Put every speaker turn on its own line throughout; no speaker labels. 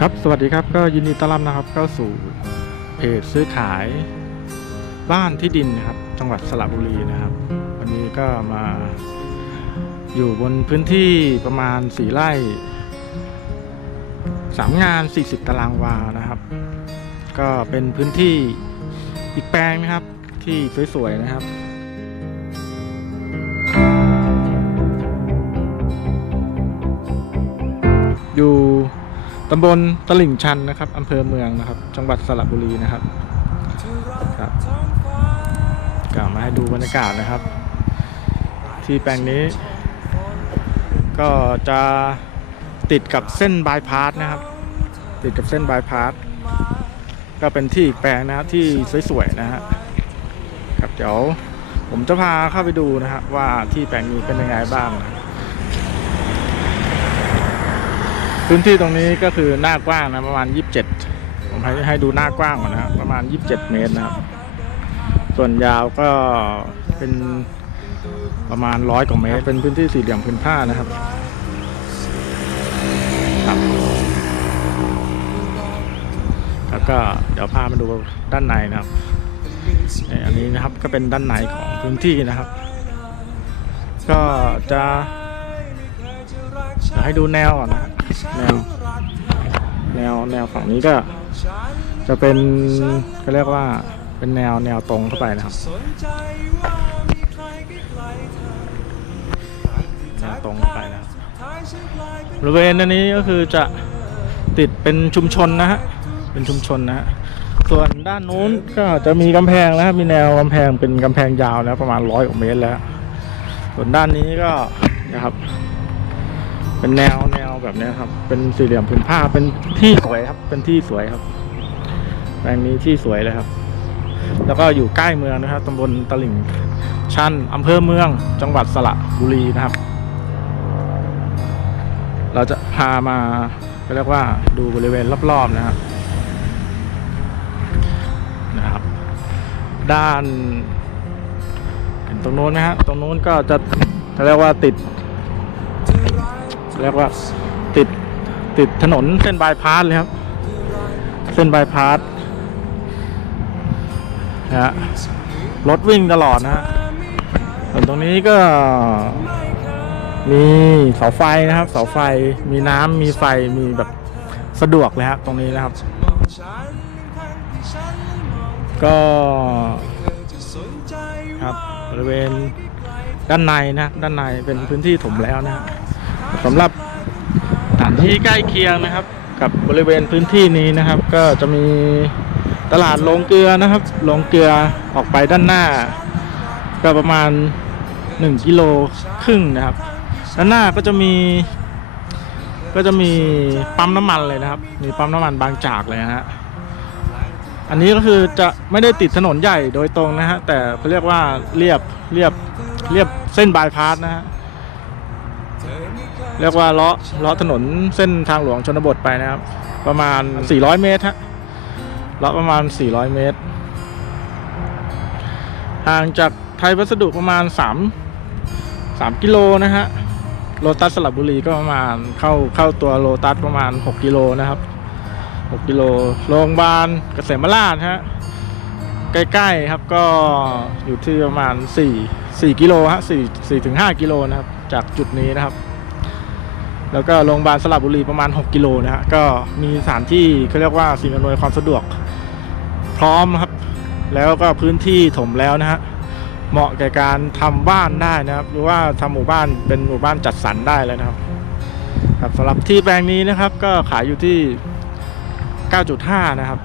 ครับ สวัสดีครับ ก็ยินดีต้อนรับนะครับเข้าสู่เพจซื้อขายบ้านที่ดินนะครับ จังหวัดสระบุรีนะครับ วันนี้ก็มาอยู่บนพื้นที่ประมาณสี่ไร่สามงาน 40 ตารางวานะครับ ก็เป็นพื้นที่อีกแปลงนะครับที่สวยๆนะครับอยู่ ตำบลตลิ่งชันนะครับอำเภอเมืองนะครับ จังหวัดสระบุรีนะครับครับก็มาให้ดูบรรยากาศนะครับ ที่แปลงนี้ ก็จะติดกับเส้นบายพาสนะครับ ติดกับเส้นบายพาสก็เป็นที่อีกแปลงนะครับที่สวยๆนะฮะครับเดี๋ยวผมจะพาเข้าไปดูนะครับว่าที่แปลงนี้เป็นยังไงบ้างนะ พื้นที่ตรงนี้ก็คือหน้ากว้างนะประมาณ 27 ผมให้ให้ดูหน้ากว้างก่อนนะครับประมาณ 27 เมตรนะครับ ส่วนยาวก็เป็นประมาณร้อยกว่าเมตร เป็นพื้นที่สี่เหลี่ยมพื้นผ้านะครับครับแล้วก็เดี๋ยวพามาดูด้านในนะครับอันนี้นะครับก็เป็นด้านในของพื้นที่นะครับ ก็จะให้ดูแนวก่อนนะครับ แนวแนวแนวฝั่งนี้ก็ จะเป็นก็เรียกว่าเป็นแนวแนวตรงเข้าไปนะครับแนวตรงเข้าไปนะบริเวณอันนี้ก็คือจะติดเป็นชุมชนนะฮะเป็นชุมชนนะฮะส่วนด้านนู้นก็จะมีกำแพงนะครับมีแนวกำแพงเป็นกำแพงยาวนะประมาณร้อยกว่าเมตรแล้ว ส่วนด้านนี้ก็นะครับ เป็นแนวแนวแบบนี้ครับ เป็นสี่เหลี่ยมผืนผ้าเป็นที่สวยครับ เป็นที่สวยครับแปลงนี้ที่สวยเลยครับ แล้วก็อยู่ใกล้เมืองนะครับตำบลตลิ่งชันอำเภอเมือง จังหวัดสระบุรีนะครับ เราจะพามาก็เรียกว่าดูบริเวณรอบๆนะครับนะครับ ด้านเห็นตรงโน้นไหมฮะตรงโน้นก็จะเรียกว่าติด เรียกว่าติดติดถนนเส้นบายพาสเลยครับ เส้นบายพาสนะฮะรถวิ่งตลอดนะฮะส่วนตรงนี้ก็มีเสาไฟนะครับ เสาไฟมีน้ำมีไฟมีแบบสะดวกเลยครับตรงนี้นะครับ ก็ครับบริเวณด้านในนะ ด้านในเป็นพื้นที่ถมแล้วนะฮะ สำหรับสถานที่ใกล้เคียงนะครับ กับบริเวณพื้นที่นี้นะครับ ก็จะมีตลาดโรงเกลือนะครับโรงเกลือออกไปด้านหน้า ก็ประมาณ 1 กิโลครึ่งนะครับด้านหน้าก็จะมี ก็จะมีปั๊มน้ำมันเลยนะครับ มีปั๊มน้ำมันบางจากเลยนะฮะอันนี้ก็คือจะไม่ได้ติดถนนใหญ่โดยตรงนะฮะแต่เขาเรียกว่าเรียบเรียบเรียบเส้นบายพาสนะฮะ เรียกว่าเลาะเลาะถนนเส้นทางหลวงชนบทไปนะครับ ประมาณ 400 เมตรฮะเลาะประมาณ 400 เมตร ห่างจากไทยวัสดุประมาณ 3 3 กิโลนะฮะโลตัสสระบุรีก็ประมาณเข้าเข้าตัวโลตัสประมาณ 6 กิโลนะครับ 6 กิโลโรงพยาบาลเกษมราชฮะใกล้ๆครับก็อยู่ที่ประมาณ 4 4 กิโลฮะ4 4ถึง5กิโลนะครับ จากจุดนี้นะครับ แล้วก็โรงพยาบาลสระบุรีประมาณ 6 กิโลนะฮะก็มีสถานที่เขาเรียกว่าสิ่งอำนวยความสะดวก พร้อมครับ แล้วก็พื้นที่ถมแล้วนะฮะเหมาะแก่การทำบ้านได้นะครับ หรือว่าทำหมู่บ้านเป็นหมู่บ้านจัดสรรได้เลยนะครับครับสำหรับที่แปลงนี้นะครับ ก็ขายอยู่ที่ 9.5 นะครับ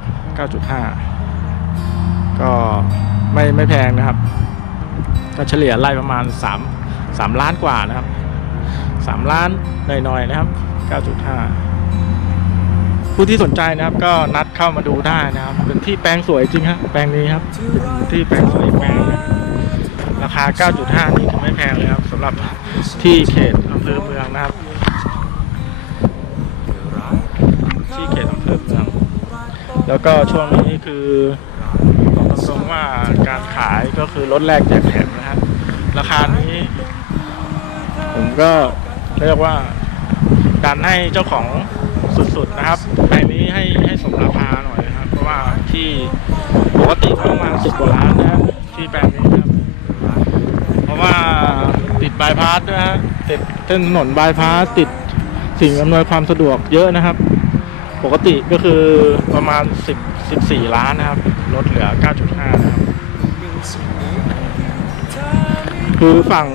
9.5 ก็ไม่ไม่แพงนะครับ ก็เฉลี่ยไล่ประมาณ 3 3 ล้านกว่านะครับ สามล้านหน่อยๆนะครับ 9.5 ผู้ที่สนใจนะครับ ก็นัดเข้ามาดูได้นะครับเป็นที่แปลงสวยจริงครับแปลงนี้ครับที่แปลงสวยแปลงราคา 9.5 นี่คือไม่แพงเลยครับสำหรับที่เขตอำเภอเมืองนะครับที่เขตอำเภอเมืองแล้วก็ช่วงนี้คือบอกตรงๆว่าการขายก็คือลดแรกแจกแถมนะครับราคานี้ ผมก็ เรียกว่าการให้เจ้าของสุดๆนะครับแปลงนี้ให้ให้สมราคาหน่อยนะครับ เพราะว่าที่ปกติประมาณสิบกว่าล้านนะครับที่แปลงนี้ครับ เพราะว่าติดบายพาสด้วยฮะติดเส้นถนนบายพาสติดสิ่งอำนวยความสะดวกเยอะนะครับ ปกติก็คือประมาณ 10 14 ล้านนะครับ ลดเหลือ 9.5 นะครับ คือฝั่ง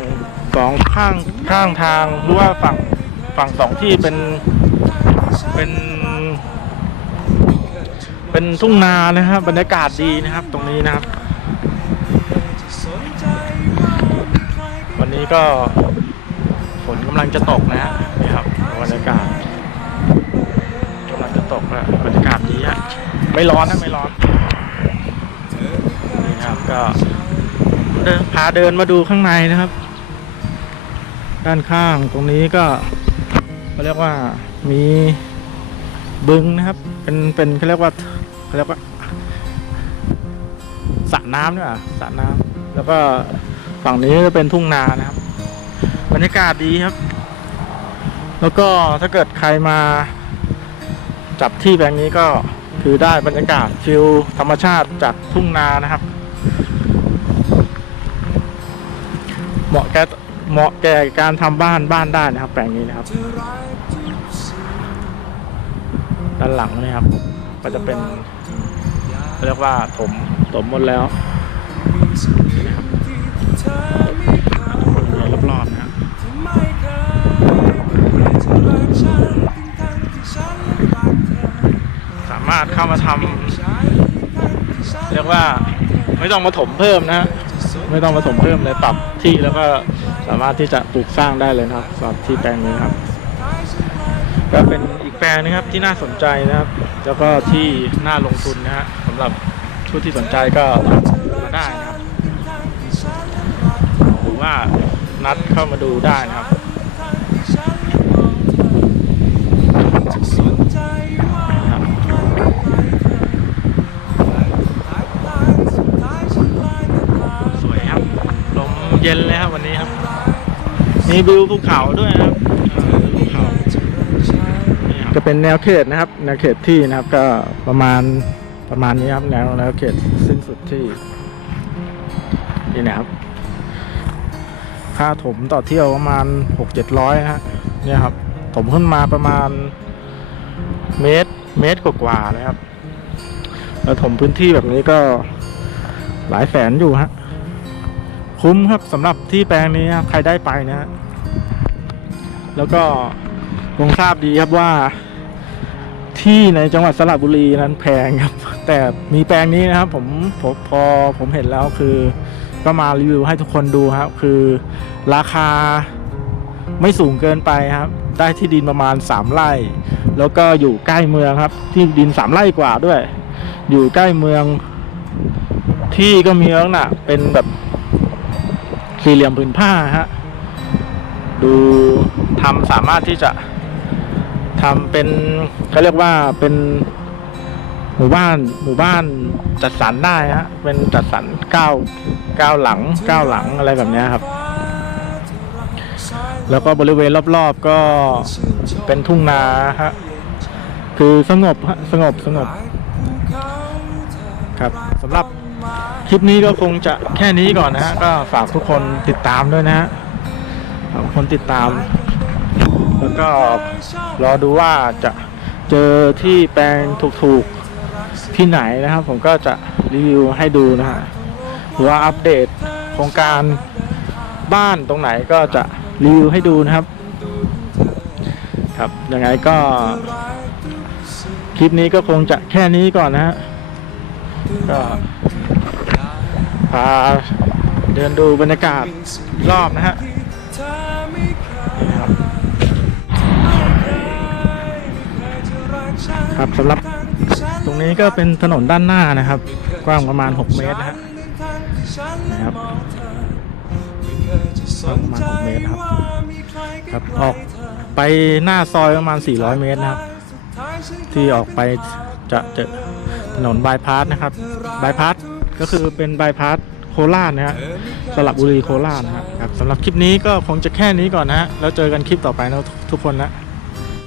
สองข้างข้างทางหรือว่าฝั่งฝั่งสองที่เป็นเป็น เป็นทุ่งนานะครับบรรยากาศดีนะครับ ตรงนี้นะครับ วันนี้ก็ฝนกำลังจะตกนะฮะนี่ครับบรรยากาศกำลังจะตกแล้วบรรยากาศดีฮะไม่ร้อนนะไม่ร้อนนี่ครับก็เดินพาเดินมาดูข้างในนะครับ ด้านข้างตรงนี้ก็เขาเรียกว่ามีบึงนะครับ เป็นเป็นเขาเรียกว่าเขาเรียกว่าสระน้ำเนี่ยสระน้ำแล้วก็ฝั่งนี้จะเป็นทุ่งนานะครับ บรรยากาศดีครับ แล้วก็ถ้าเกิดใครมาจับที่แบบนี้ก็คือได้บรรยากาศฟิลธรรมชาติจากทุ่งนานะครับ เหมาะแก่ เหมาะแก่การทำบ้านบ้านได้นะครับ แปลงนี้นะครับ ด้านหลังนี่ครับ ก็จะเป็นเรียกว่าถมถมหมดแล้วนะครับรอบๆนะครับสามารถเข้ามาทำเรียกว่าไม่ต้องมาถมเพิ่มนะฮะไม่ต้องมาถมเพิ่มเลยปรับที่แล้วก็ สามารถที่จะปลูกสร้างได้เลยนะครับสำหรับที่แปลงนี้ครับ ก็เป็นอีกแปลงนะครับที่น่าสนใจนะครับ แล้วก็ที่น่าลงทุนนะฮะสำหรับผู้ที่สนใจก็มาได้นะครับหรือว่านัดเข้ามาดูได้นะครับสวยครับลมเย็นเลยครับวันนี้ครับ มีวิวภูเขาด้วยนะครับอ่าภูเขานี่ครับจะเป็นแนวเขตนะครับ แนวเขตที่นะครับก็ประมาณประมาณนี้ครับแนวแนวเขตสิ้นสุดที่นี่นะครับ ค่าถมต่อเที่ยวประมาณหกเจ็ดร้อยฮะเนี่ยครับ ถมขึ้นมาประมาณเมตร เมตรกว่าๆนะครับแล้วถมพื้นที่แบบนี้ก็หลายแสนอยู่ฮะ คุ้มครับสำหรับที่แปลงนี้ครับใครได้ไปนะฮะ แล้วก็คงทราบดีครับว่า ที่ในจังหวัดสระบุรีนั้นแพงครับ แต่มีแปลงนี้นะครับผมผมพอผมเห็นแล้วคือ ก็มารีวิวให้ทุกคนดูครับ คือราคาไม่สูงเกินไปครับ ได้ที่ดินประมาณ 3 ไร่ แล้วก็อยู่ใกล้เมืองครับ ที่ดิน 3 ไร่กว่าด้วย อยู่ใกล้เมือง ที่ก็มีลักษณะเป็นแบบสี่เหลี่ยมผืนผ้าฮะ ดู ทำสามารถที่จะทำเป็นเขาเรียกว่าเป็นหมู่บ้านหมู่บ้านจัดสรรได้ฮะเป็นจัดสรรเก้าเก้าหลังเก้าหลังอะไรแบบนี้ครับ แล้วก็บริเวณรอบๆก็เป็นทุ่งนาฮะคือสงบสงบสงบ ครับสำหรับคลิปนี้ก็คงจะแค่นี้ก่อนนะฮะก็ฝากทุกคนติดตามด้วยนะฮะฝากทุกคนติดตาม แล้วก็รอดูว่าจะเจอที่แปลงถูกๆที่ไหนนะครับ ผมก็จะรีวิวให้ดูนะฮะหรือว่าอัปเดตโครงการบ้านตรงไหนก็จะรีวิวให้ดูนะครับ ครับยังไงก็ คลิปนี้ก็คงจะแค่นี้ก่อนนะฮะก็พาเดินดูบรรยากาศรอบนะฮะ ครับสำหรับตรงนี้ก็เป็นถนนด้านหน้านะครับ กว้างประมาณ 6 เมตรนะฮะนะครับกว้างประมาณ 6 เมตรครับครับออกไปหน้าซอยประมาณ 400 เมตรนะครับ ที่ออกไปจะเจอถนนบายพาสนะครับบายพาสก็คือเป็นบายพาสโคราชนะฮะสระบุรีโคราชนะครับครับสำหรับคลิปนี้ก็คงจะแค่นี้ก่อนนะฮะแล้วเจอกันคลิปต่อไปนะทุกคนนะ